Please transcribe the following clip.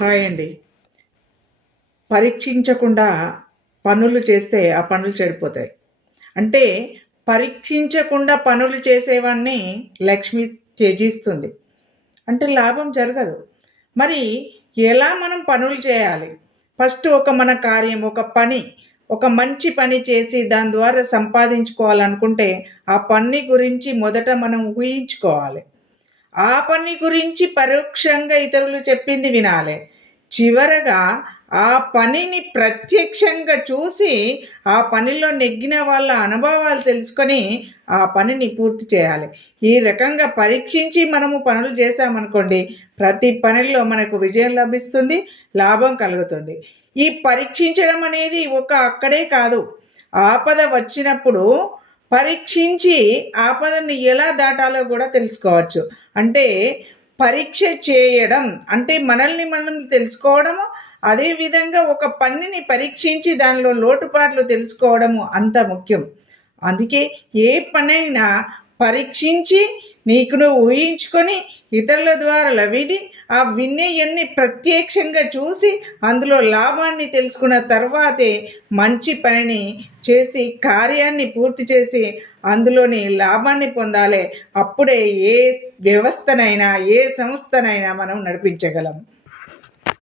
Hi అండి. పరీక్షించకుండా పనులు చేస్తే ఆ పనులు చెడిపోతాయి. అంటే పరీక్షించకుండా పనులు చేసేవాడిని లక్ష్మి త్యజిస్తుంది. అంటే లాభం జరగదు. మరి ఎలా మనం పనులు చేయాలి? ఫస్ట్ మన కార్యం, ఒక పని, ఒక మంచి పని చేసి దాని ద్వారా సంపాదించుకోవాలనుకుంటే ఆ పని గురించి మొదట మనం ఊహించుకోవాలి. ఆ పని గురించి పరోక్షంగా ఇతరులు చెప్పింది వినాలి. చివరగా ఆ పనిని ప్రత్యక్షంగా చూసి, ఆ పనిలో నెగ్గిన వాళ్ళ అనుభవాలు తెలుసుకొని, ఆ పనిని పూర్తి చేయాలి. ఈ రకంగా పరీక్షించి మనము పనులు చేశామనుకోండి, ప్రతి పనిలో మనకు విజయం లభిస్తుంది, లాభం కలుగుతుంది. ఈ పరీక్షించడం అనేది అక్కడే కాదు. ఆపద వచ్చినప్పుడు పరీక్షించి ఆపదని ఎలా దాటాలో కూడా తెలుసుకోవచ్చు. అంటే పరీక్ష చేయడం అంటే మనల్ని మనం తెలుసుకోవడము, అదేవిధంగా ఒక పనిని పరీక్షించి దానిలో లోటుపాట్లు తెలుసుకోవడము అంత ముఖ్యం. అందుకే ఏ పనైనా పరీక్షించి నీకు నువ్వు ఊహించుకొని ఇతరుల ద్వారా విని ఆ విన్నయన్ని ప్రత్యక్షంగా చూసి అందులో లాభాన్ని తెలుసుకున్న తర్వాతే మంచి పనిని చేసి కార్యాన్ని పూర్తి చేసి అందులోని లాభాన్ని పొందాలి. అప్పుడే ఏ వ్యవస్థనైనా ఏ సంస్థనైనా మనం నడిపించగలం.